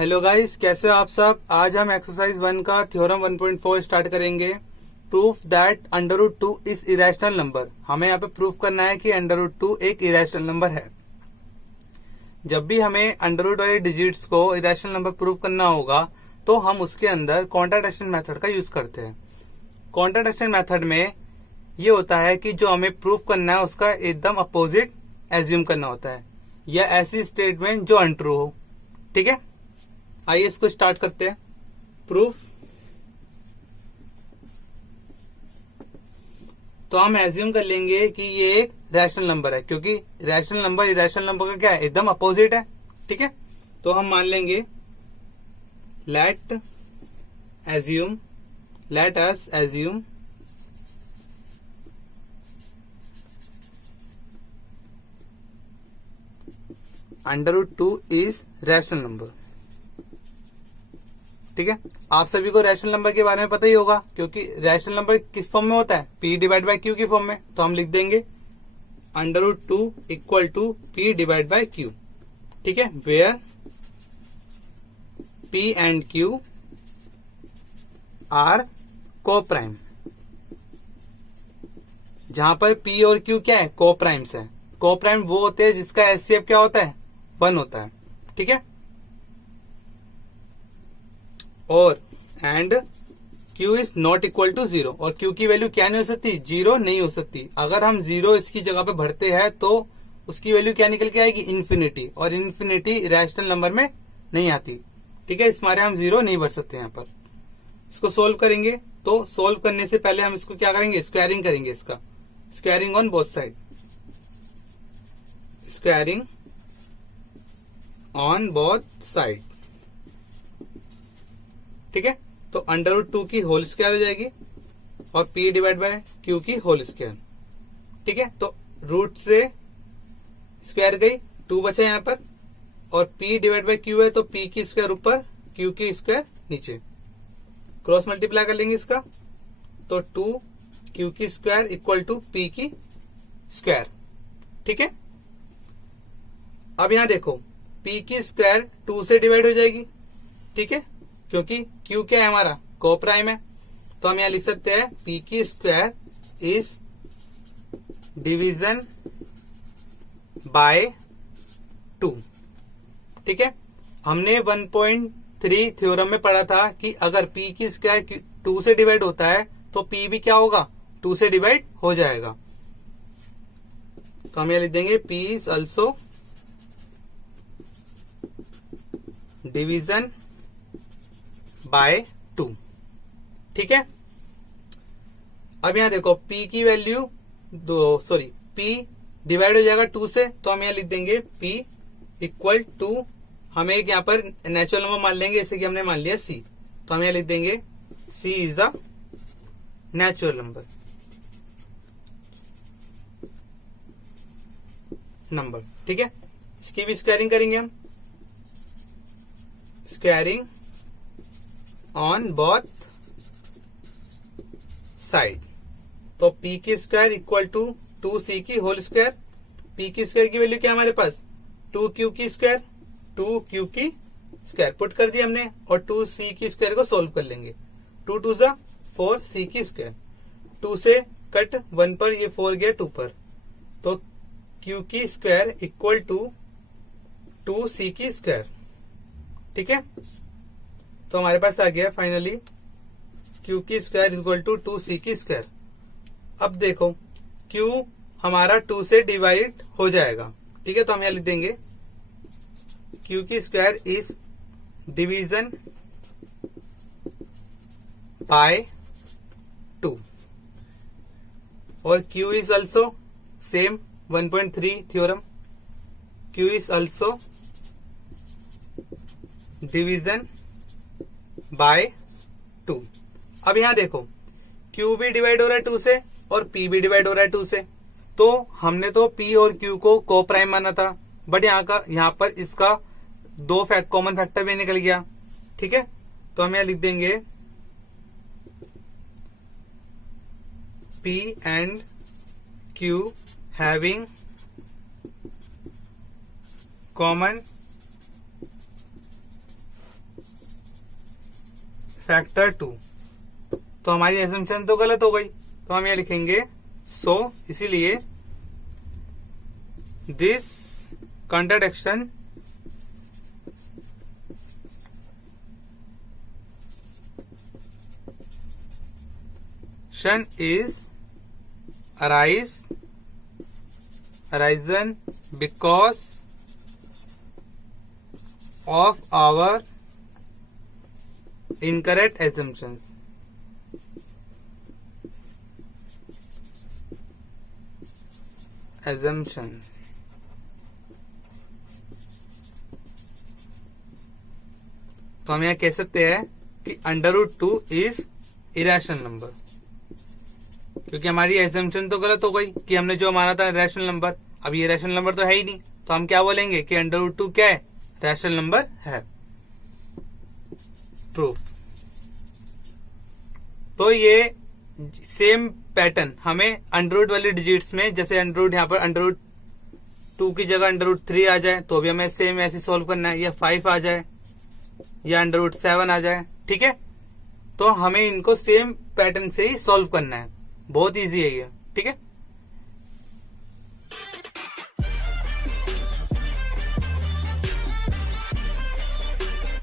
Hello guys, कैसे हो आप सब। आज हम एक्सरसाइज 1 का थ्योरम 1.4 स्टार्ट करेंगे। Proof that under root 2 is irrational number. हमें यहाँ पे प्रूफ करना है कि अंडर रूट 2 एक इरेशनल नंबर है। जब भी हमें अंडर रूट वाले डिजिट्स को इरेशनल नंबर प्रूव करना होगा तो हम उसके अंदर कॉन्ट्राडिक्शन मेथड का यूज करते हैं। कॉन्ट्राडिक्शन मेथड में ये होता है कि जो हमें प्रूफ करना है उसका एकदम अपोजिट एज्यूम करना होता है, या ऐसी स्टेटमेंट जो अनट्रू हो। ठीक है, आइए इसको स्टार्ट करते हैं। प्रूफ, तो हम एज्यूम कर लेंगे कि ये एक रैशनल नंबर है, क्योंकि रैशनल नंबर इरेशनल नंबर का क्या है, एकदम अपोजिट है। ठीक है, तो हम मान लेंगे let us assume under root 2 is rational number. ठीक है, आप सभी को रैशनल नंबर के बारे में पता ही होगा, क्योंकि रैशनल नंबर किस फॉर्म में होता है, p डिवाइड बाय q की फॉर्म में। तो हम लिख देंगे under root 2 equal to p divide by q। ठीक है, where p and q are coprime. जहां पर p और q क्या है, को प्राइम्स है। को प्राइम वो होते हैं जिसका एचसीएफ क्या होता है, 1 होता है। ठीक है, और and q is not equal to 0, और q की वैल्यू क्या नहीं हो सकती, 0 नहीं हो सकती। अगर हम 0 इसकी जगह पे भरते हैं तो उसकी वैल्यू क्या निकल के आएगी, इन्फिनिटी, और इन्फिनिटी रैशनल नंबर में नहीं आती। ठीक है, इस मारे हम 0 नहीं भर सकते। यहाँ पर इसको सोल्व करेंगे, तो सोल्व करने से पहले हम इसको क्या करेंगे, स्क्वायरिंग करेंगे। इसका squaring on both side, squaring on both side. ठीक है, तो अंडर रूट 2 की होल स्क्वायर हो जाएगी और p डिवाइड बाय q की होल स्क्वायर। ठीक है, तो रूट से स्क्वायर गई, 2 बचा यहाँ पर, और p डिवाइड बाय q है तो p की स्क्वायर ऊपर, q की स्क्वायर नीचे। क्रॉस मल्टीप्लाई कर लेंगे इसका, तो 2 q की स्क्वायर इक्वल टू p की स्क्वायर। ठीक है, अब यहां देखो p की स्क्वायर 2 से डिवाइड हो जाएगी। ठीक है, क्योंकि q क्या है हमारा, को प्राइम है। तो हम यहां लिख सकते हैं p की स्क्वायर इज डिवीजन बाय 2। ठीक है, हमने 1.3 थ्योरम में पढ़ा था कि अगर p की स्क्वायर 2 से डिवाइड होता है तो p भी क्या होगा, 2 से डिवाइड हो जाएगा। तो हम यहां लिख देंगे p is also division bye 2। ठीक है, अब यहां देखो p की वैल्यू p डिवाइड हो जाएगा 2 से, तो हम यहां लिख देंगे p इक्वल टू, हमें एक यहां पर नेचुरल नंबर मान लेंगे, जैसे कि हमने मान लिया c। तो हम यहां लिख देंगे c is the natural number. ठीक है, इसकी भी स्क्वायरिंग करेंगे हम, स्क्वायरिंग ऑन बोथ साइड। तो p की स्क्वायर इक्वल टू 2c की होल स्क्वायर। p की स्क्वायर की वैल्यू क्या है हमारे पास, 2q की स्क्वायर, 2q की स्क्वायर पुट कर दिया हमने, और 2c की स्क्वायर को सोल्व कर लेंगे। 2 2 जा 4, c की स्क्वायर, 2 से कट 1 पर, ये 4 गया 2 पर, तो q की स्क्वायर इक्वल टू 2c की स्क्वायर। ठीक है, तो हमारे पास आ गया फाइनली q की स्क्वायर इक्वल टू 2c की स्क्वायर। अब देखो q हमारा 2 से डिवाइड हो जाएगा। ठीक है, तो हम यहां लिख देंगे q की स्क्वायर इज डिवीजन बाय 2, और q is also same 1.3 theorem, q is also division bye 2। अब यहां देखो q भी डिवाइड हो रहा है 2 से और p भी डिवाइड हो रहा है 2 से, तो हमने तो p और q को को प्राइम माना था, बट यहाँ पर इसका 2 कॉमन फैक्टर भी निकल गया। ठीक है, तो हम यहां लिख देंगे p and q having common factor 2। तो हमारी एजम्पशन तो गलत हो गई, तो हम यहाँ लिखेंगे सो इसीलिए this contradiction is arisen because of our incorrect assumptions. तो हम यहाँ कह सकते हैं कि √2 इज इरेशनल नंबर, क्योंकि हमारी एजम्पशन तो गलत हो गई कि हमने जो माना था रैशनल नंबर, अब ये रैशनल नंबर तो है ही नहीं, तो हम क्या बोलेंगे कि √2 क्या है, रैशनल नंबर है। प्रूफ। तो ये सेम पैटर्न हमें √रूट वाली डिजिट्स में, जैसे √ यहाँ पर √2 की जगह √3 आ जाए तो भी हमें सेम ऐसे सॉल्व करना है, या 5 आ जाए या √7 आ जाए, ठीक है। तो हमें इनको सेम पैटर्न से ही सॉल्व करना है, बहुत इजी है ये, ठीक है।